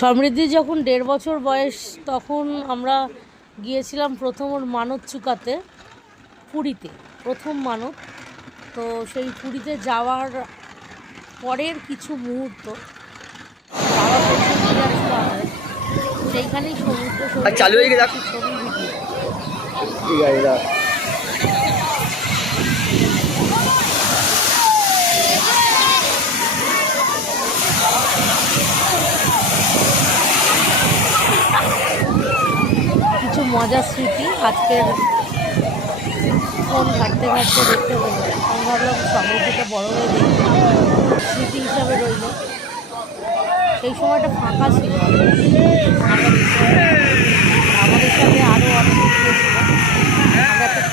সমৃদ্ধি যখন 1.5 বছর বয়স তখন আমরা গিয়েছিলাম প্রথম ওর মানত চুকাতে পুরীতে, প্রথম মানত। তো সেই পুরীতে যাওয়ার পরের কিছু মুহূর্ত বাবা প্রথম যাচ্ছিল আমাদের, সেইখানেই সমুদ্র ছবি ভিডিও। কিছু মজার স্মৃতি আজকের ফোন ঘাটতে ঘাটতে দেখতে পেলাম। আমি ভাবলাম সমৃদ্ধিটা বড় হয়ে দেখতে স্মৃতি হিসাবে রইল। সেই সময়টা ফাঁকা ছিল, আমাদের সাথে আরও অনেক কিছু ছিল। আমরা একটা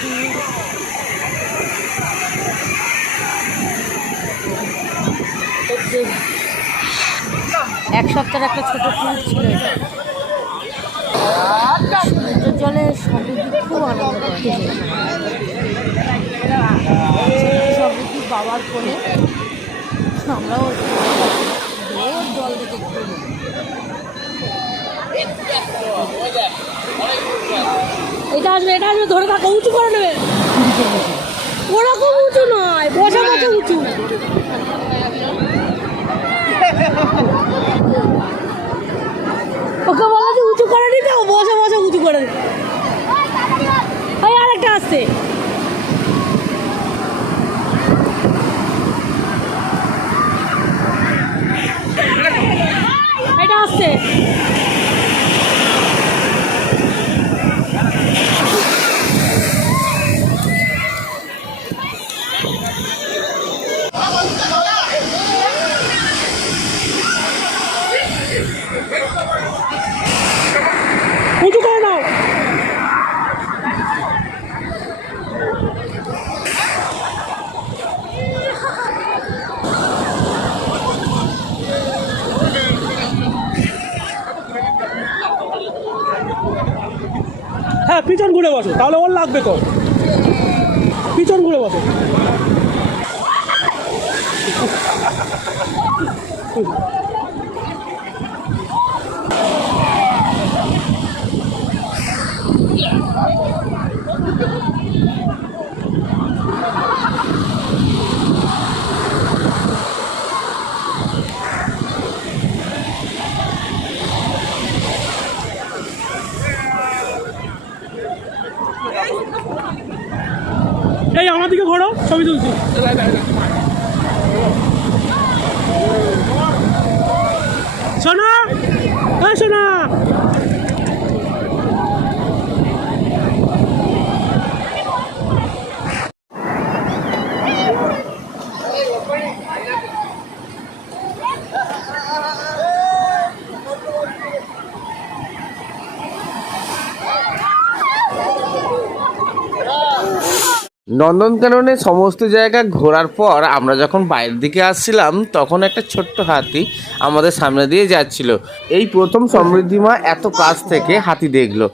এক সপ্তাহের একটা ছোটো ট্যুর ছিল এটা। সমুদ্রের জলে সমৃদ্ধি খুব আনন্দ করছে সেই সময়। সমৃদ্ধি বাবার কোলে আমরাও জল দেখে ঘুরবো। এটা আসবে, এটা আসবে, ধরে থাকো, উঁচু করে নেবে। ওরকম উঁচু নয়, বসা বসা উঁচু। ওকে বলা যে উঁচু করে নিতে, ও বসে বসে উঁচু করে দিতে। ওই আরেকটা আসছে, এটা আসছে। উঁচু করে নাও। হ্যাঁ, পিছন ঘুরে বসো, তাহলে ওর লাগবে কম। পিছন ঘুরে বসো। এই আমার দিকে ঘোরো, ছবি তুলছি। শোনা, হ্যাঁ শোনা। নন্দনকাননে সমস্ত জায়গা ঘোরার পর আমরা যখন বাইরের দিকে আসছিলাম তখন একটা ছোট্ট হাতি আমাদের সামনে দিয়ে যাচ্ছিল। এই প্রথম সমৃদ্ধি মা এত কাছ থেকে হাতি দেখলো।